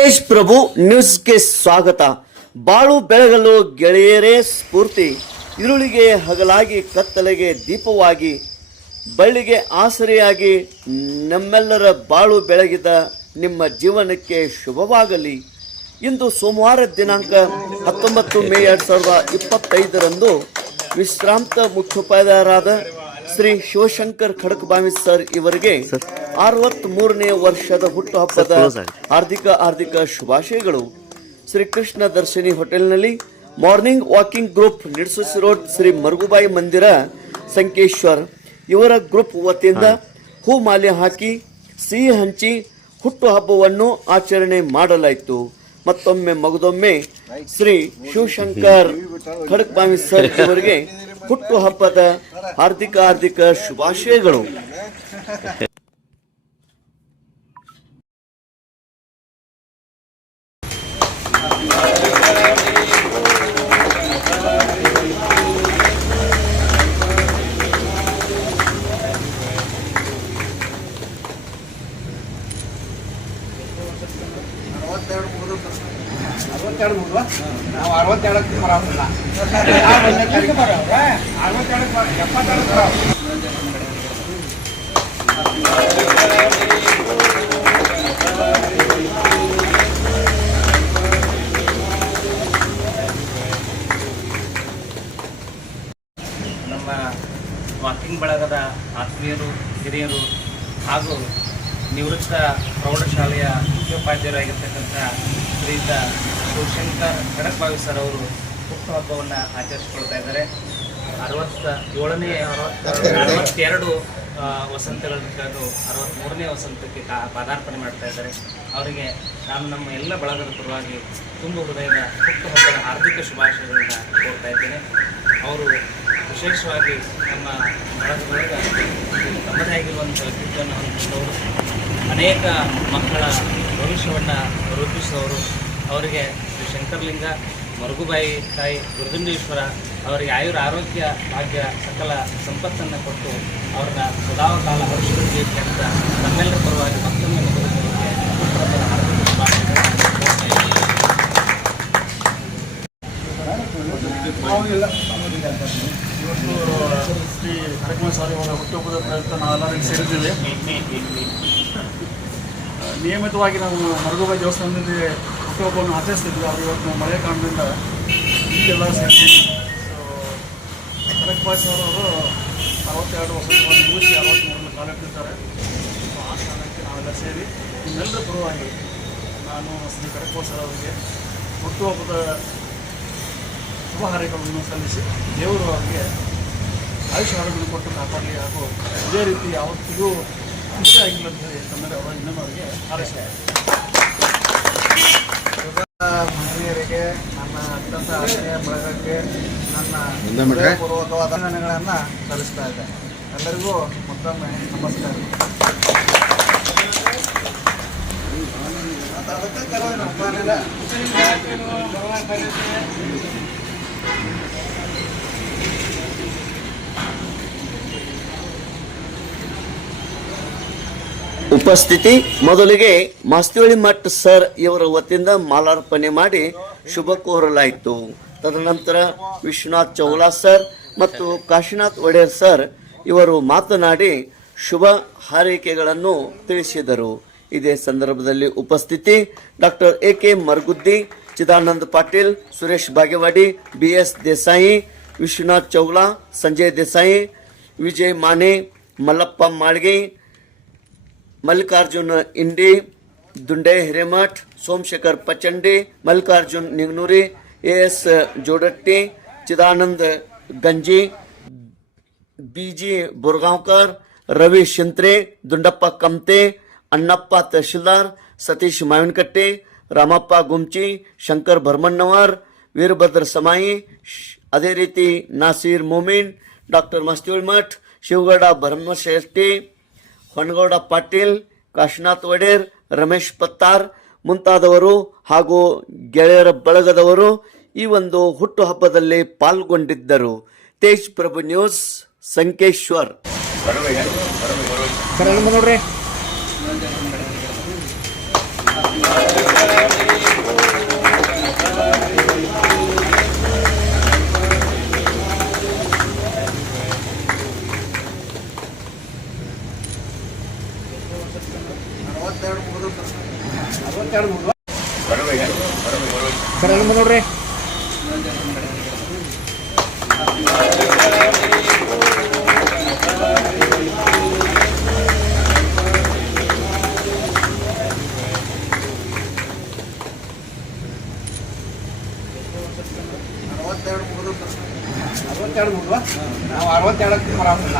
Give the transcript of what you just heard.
ತೇಜ್ ಪ್ರಭು ನ್ಯೂಸ್ಗೆ ಸ್ವಾಗತ. ಬಾಳು ಬೆಳಗಲು ಗೆಳೆಯರೇ ಸ್ಫೂರ್ತಿ. ಇರುಳಿಗೆ ಹಗಲಾಗಿ, ಕತ್ತಲೆಗೆ ದೀಪವಾಗಿ, ಬಳ್ಳಿಗೆ ಆಸರೆಯಾಗಿ ನಮ್ಮೆಲ್ಲರ ಬಾಳು ಬೆಳಗಿದ ನಿಮ್ಮ ಜೀವನಕ್ಕೆ ಶುಭವಾಗಲಿ. ಇಂದು ಸೋಮವಾರ ದಿನಾಂಕ ಹತ್ತೊಂಬತ್ತು ಮೇ ಎರಡು ಸಾವಿರದ ಇಪ್ಪತ್ತೈದರಂದು ವಿಶ್ರಾಂತ ಮುಖ್ಯೋಪಾಧ್ಯಾಯರಾದ ಶ್ರೀ ಶಿವಶಂಕರ್ ಖಡಕ್ಬಾವಿ ಸರ್ ಇವರಿಗೆ ಅರವತ್ತ್ ಮೂರನೇ ವರ್ಷದ ಹುಟ್ಟುಹಬ್ಬದ ಹಾರ್ದಿಕ ಹಾರ್ದಿಕ ಶುಭಾಶಯಗಳು. ಶ್ರೀಕೃಷ್ಣ ದರ್ಶಿನಿ ಹೋಟೆಲ್ನಲ್ಲಿ ಮಾರ್ನಿಂಗ್ ವಾಕಿಂಗ್ ಗ್ರೂಪ್ ನಿಡ್ಸುಸ್ ರೋಡ್ ಶ್ರೀ ಮರುಗುಬಾಯಿ ಮಂದಿರ ಸಂಕೇಶ್ವರ್. ಇವರ ಗ್ರೂಪ್ ವತಿಯಿಂದ ಹೂ. ಮಾಲೆ ಹಾಕಿ ಸಿಹಿ ಹಂಚಿ ಹುಟ್ಟುಹಬ್ಬವನ್ನು ಆಚರಣೆ ಮಾಡಲಾಯಿತು. ಮತ್ತೊಮ್ಮೆ ಮಗದೊಮ್ಮೆ ಶ್ರೀ ಶಿವಶಂಕರ್ ಖಡಕ್ಬಾಮಿ ಸರ್ ಇವರಿಗೆ ಹುಟ್ಟುಹಬ್ಬದ ಹಾರ್ದಿಕ ಹಾರ್ದಿಕ ಶುಭಾಶಯಗಳು. ಅರವತ್ತೆರಡು ಮುಗಿದ್ವಾ? ನಾವು ಅರವತ್ತೆರಡಕ್ಕೆ ಬರೋದಿಲ್ಲ. ನಮ್ಮ ವಾಕಿಂಗ್ ಬಳಗದ ಆತ್ಮೀಯರು ಹಿರಿಯರು ಹಾಗೂ ನಿವೃತ್ತ ಪ್ರೌಢಶಾಲೆಯ ಮುಖ್ಯೋಪಾಧ್ಯಾಯರಾಗಿರ್ತಕ್ಕಂಥ ಶ್ರೀಯುತ ಶಿವಶಂಕರ್ ಖಡಕ್ಬಾವಿ ಸರ್ ಅವರು ಹುಟ್ಟುಹಬ್ಬವನ್ನು ಆಚರಿಸ್ಕೊಳ್ತಾ ಇದ್ದಾರೆ. ಅರವತ್ತ ಏಳನೇ, ಅರವತ್ತೆರಡು ವಸಂತಗಳನ್ನು ಕಳೆದು ಅರವತ್ತ್ಮೂರನೇ ವಸಂತಕ್ಕೆ ಕಾ, ಪಾದಾರ್ಪಣೆ ಮಾಡ್ತಾ ಇದ್ದಾರೆ. ಅವರಿಗೆ ನಾನು ನಮ್ಮ ಎಲ್ಲ ಬಳಗದ ಪರವಾಗಿ ತುಂಬ ಹೃದಯದ ಹುಟ್ಟುಹಬ್ಬದ ಹಾರ್ದಿಕ ಶುಭಾಶಯಗಳನ್ನು ಕೋರ್ತಾ ಇದ್ದೇನೆ. ಅವರು ವಿಶೇಷವಾಗಿ ನಮ್ಮ ಬಳಗದೊಳಗೆ ತಮ್ಮದೇ ಆಗಿರುವಂಥ ವ್ಯಕ್ತಿತ್ವವನ್ನು ಹೊಂದಿದ್ದವರು ಅನೇಕ ಮಕ್ಕಳ ಭವಿಷ್ಯವನ್ನು ರೂಪಿಸಿದವರು ಅವರಿಗೆ ಶ್ರೀ ಶಂಕರಲಿಂಗ, ಮರುಗುಬಾಯಿ ತಾಯಿ ಗುರುದಂಡೇಶ್ವರ ಅವರಿಗೆ ಆಯುರ ಆರೋಗ್ಯ, ಭಾಗ್ಯ, ಸಕಲ ಸಂಪತ್ತನ್ನು ಕೊಟ್ಟು ಅವ್ರನ್ನ ಸದಾವ ಕಾಲ ಅಭಿವೃದ್ಧಿ ಅಂತ ನಮ್ಮೆಲ್ಲರ ಪರವಾಗಿ ಮತ್ತೊಮ್ಮೆ ಇವತ್ತು ಶ್ರೀ ಹರಕುಮಾರ ಸ್ವಾಮಿ ಅವರ ಹುಟ್ಟುಹಬ್ಬದ ಪ್ರಯುಕ್ತ ನಾವೆಲ್ಲರೂ ಸೇರಿದ್ದೀವಿ ನಿಯಮಿತವಾಗಿ ನಾವು ಮರಗುಬಾಯಿ ದೇವಸ್ಥಾನದಲ್ಲಿ ಹುಟ್ಟುಹಬ್ಬವನ್ನು ಆಚರಿಸ್ತಿದ್ವಿ. ಆದರೆ ಇವತ್ತು ನಾವು ಮಳೆ ಕಾರಣದಿಂದ ಈಗೆಲ್ಲ ಸೇರಿ ಸೊ ಸ್ವಾಮಿ ಅವರು ಅರವತ್ತೆರಡು ವರ್ಷವನ್ನು ಮುಗಿಸಿ ಅರವತ್ತ್ಮೂರನ್ನು ಕಾಲಿಟ್ಟಿದ್ದಾರೆ ಸೊ ಆ ಕಾರಣಕ್ಕೆ ನಾವೆಲ್ಲ ಸೇರಿ ನಿಮ್ಮೆಲ್ಲರ ಪರವಾಗಿ ನಾನು ಶ್ರೀ ಕನಕ ಸರ್ ಅವರಿಗೆ ಹುಟ್ಟುಹಬ್ಬದ ಶುಭ ಹಾರೈಕೆಗಳನ್ನು ಸಲ್ಲಿಸಿ ದೇವರು ಅವರಿಗೆ ಆಯುಷ್ಯ ಕೊಟ್ಟು ಕಾಪಾಡಲಿ ಹಾಗೂ ಇದೇ ರೀತಿ ಯಾವತ್ತಿಗೂ ಖುಷಿ ಆಗಿಲ್ಲ ಅಂತ ಹೇಳಿ ತಮ್ಮೆಲ್ಲ ಅವರ ಇನ್ನೊಮ್ಮೆ ಅವರಿಗೆ ಮಹಿಳೆಯರಿಗೆ ನನ್ನ ಅತ್ಯಂತ ಆಶಯ ಬಳಗಕ್ಕೆ ನನ್ನ ಪೂರ್ವಕವಾದ ಅಭಿನಂದನೆಗಳನ್ನು ಸಲ್ಲಿಸ್ತಾ ಇದ್ದೆ ಎಲ್ಲರಿಗೂ ಮತ್ತೊಮ್ಮೆ ನಮಸ್ಕಾರ ಉಪಸ್ಥಿತಿ ಮೊದಲಿಗೆ ಮಾಸ್ತಿವಳಿ ಮಠ ಸರ್ ಇವರ ವತಿಯಿಂದ ಮಾಲಾರ್ಪಣೆ ಮಾಡಿ ಶುಭ ಕೋರಲಾಯಿತು. ತದನಂತರ ವಿಶ್ವನಾಥ್ ಚೌಲಾ ಸರ್ ಮತ್ತು ಕಾಶಿನಾಥ್ ಒಡೆಯರ್ ಸರ್ ಇವರು ಮಾತನಾಡಿ ಶುಭ ಹಾರೈಕೆಗಳನ್ನು ತಿಳಿಸಿದರು. ಇದೇ ಸಂದರ್ಭದಲ್ಲಿ ಉಪಸ್ಥಿತಿ doctor A K Margudi, Chidananda Patil, Suresh Bagewadi B S Desai, Vishwanath Chaula, Sanjay Desai, Vijay Mane Mallappa Malge Mallikarjun Indi, Dunde Hiremath, Somashekhar Pachandi, Mallikarjun Nignuri A S Jodatti, Chidananda Ganji B G Burgaonkar, Ravi Shintre, Dundappa Kamte Annappa Tahsildar, Satish Mavinakatte, Ramappa Gumchi Shankar Bharmannavar Veerabhadra Samayi ಅದೇ ರೀತಿ Nasir Momin, doctor Mastiwal Math, Shivagouda ಭರಮಶೆಟ್ಟಿ Honagouda Patil, Kashinath ಒಡೇರ್ Ramesh Pattar ಮುಂತಾದವರು ಹಾಗೂ ಗೆಳೆಯರ ಬಳಗದವರು ಈ ಒಂದು ಹುಟ್ಟುಹಬ್ಬದಲ್ಲಿ ಪಾಲ್ಗೊಂಡಿದ್ದರು. ತೇಜ್ ಪ್ರಭು ನ್ಯೂಸ್, ಸಂಕೇಶ್ವರ್. ನೋಡ್ರಿ ಅರವತ್ತೆರಡು ಮುಗಿದು ಅರವತ್ತೆರಡು ನಾವು ಅರವತ್ತೆರಡಕ್ಕೆ ಬರೋದಿಲ್ಲ